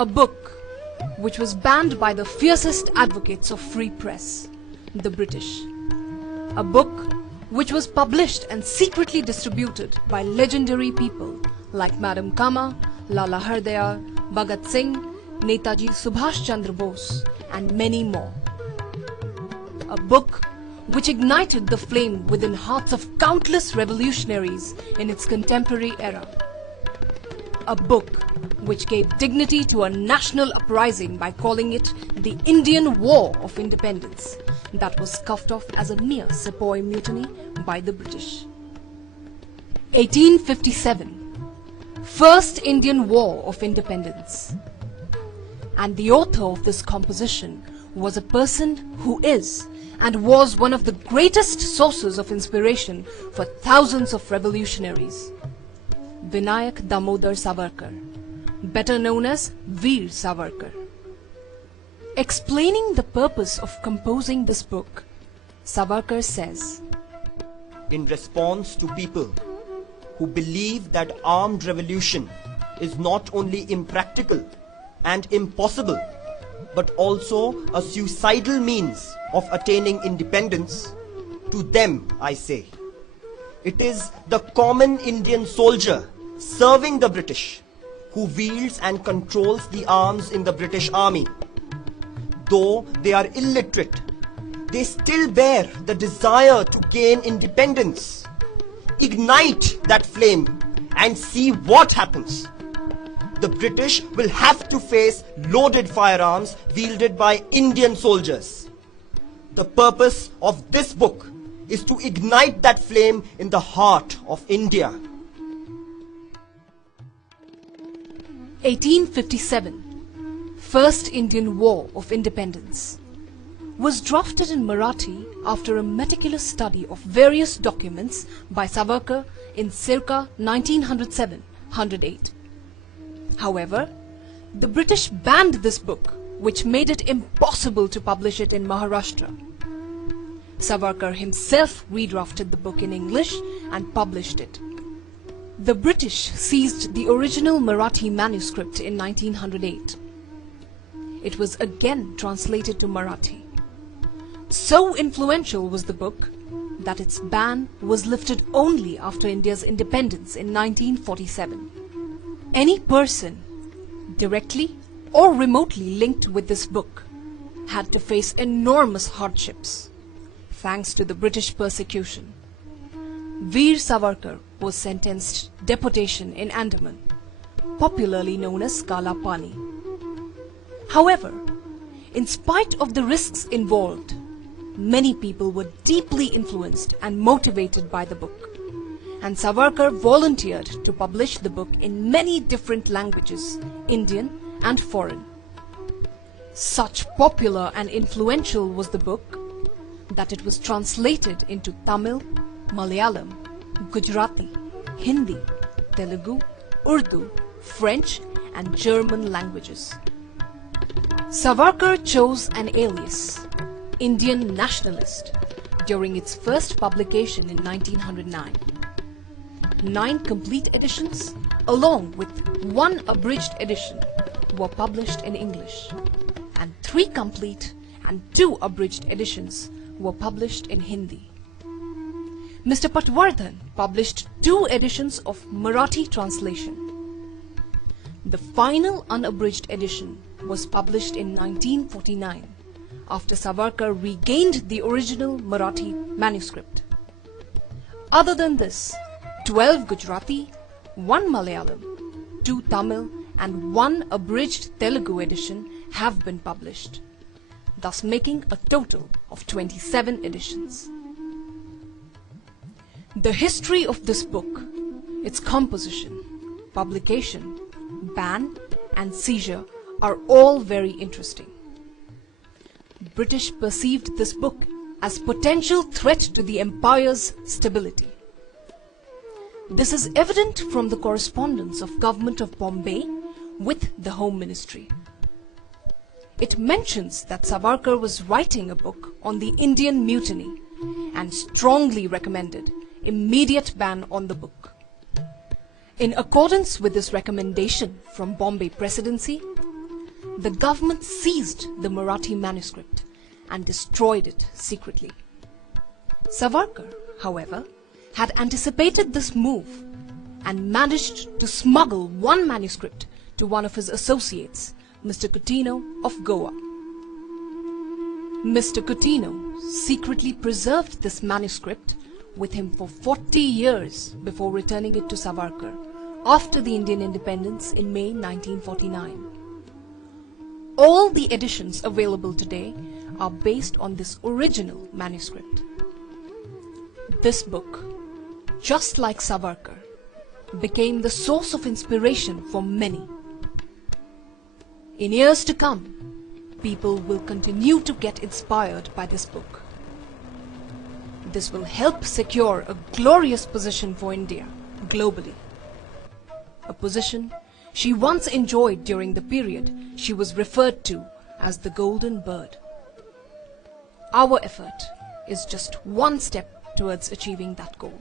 A book which was banned by the fiercest advocates of free press, the British. A book which was published and secretly distributed by legendary people like Madam Kama, Lala Hardayar, Bhagat Singh, Netaji Subhash Chandra Bose, and many more. A book which ignited the flame within hearts of countless revolutionaries in its contemporary era. A book which gave dignity to a national uprising by calling it the Indian War of Independence that was scoffed off as a mere sepoy mutiny by the British. 1857, First Indian War of Independence. And the author of this composition was a person who is and was one of the greatest sources of inspiration for thousands of revolutionaries. Vinayak Damodar Savarkar, better known as Veer Savarkar. Explaining the purpose of composing this book, Savarkar says, in response to people who believe that armed revolution is not only impractical and impossible, but also a suicidal means of attaining independence, to them I say, it is the common Indian soldier serving the British who wields and controls the arms in the British army. Though they are illiterate, they still bear the desire to gain independence. Ignite that flame and see what happens. The British will have to face loaded firearms wielded by Indian soldiers. The purpose of this book is to ignite that flame in the heart of India. 1857, First Indian War of Independence, was drafted in Marathi after a meticulous study of various documents by Savarkar in circa 1907-108. However, the British banned this book, which made it impossible to publish it in Maharashtra. Savarkar himself redrafted the book in English and published it. The British seized the original Marathi manuscript in 1908. It was again translated to Marathi. So influential was the book that its ban was lifted only after India's independence in 1947. Any person, directly or remotely linked with this book, had to face enormous hardships, thanks to the British persecution. Veer Savarkar was sentenced to deportation in Andaman, popularly known as Kala Pani. However, in spite of the risks involved, many people were deeply influenced and motivated by the book, and Savarkar volunteered to publish the book in many different languages, Indian and foreign. Such popular and influential was the book that it was translated into Tamil, Malayalam, Gujarati, Hindi, Telugu, Urdu, French and German languages. Savarkar chose an alias, Indian nationalist, during its first publication in 1909. 9 complete editions, along with 1 abridged edition, were published in English, and 3 complete and 2 abridged editions were published in Hindi. Mr. Patwardhan published 2 editions of Marathi translation. The final unabridged edition was published in 1949, after Savarkar regained the original Marathi manuscript. Other than this, 12 Gujarati, 1 Malayalam, 2 Tamil and 1 abridged Telugu edition have been published, thus making a total of 27 editions. The history of this book, its composition, publication, ban and seizure are all very interesting. British perceived this book as potential threat to the empire's stability. This is evident from the correspondence of Government of Bombay with the Home Ministry. It mentions that Savarkar was writing a book on the Indian Mutiny and strongly recommended immediate ban on the book. In accordance with this recommendation from Bombay Presidency, the government seized the Marathi manuscript and destroyed it secretly. Savarkar, however, had anticipated this move and managed to smuggle one manuscript to one of his associates, Mr. Coutinho of Goa. Mr. Coutinho secretly preserved this manuscript with him for 40 years before returning it to Savarkar after the Indian independence in May 1949. All the editions available today are based on this original manuscript. This book, just like Savarkar, became the source of inspiration for many. In years to come, people will continue to get inspired by this book. This will help secure a glorious position for India globally. A position she once enjoyed during the period she was referred to as the Golden Bird. Our effort is just one step towards achieving that goal.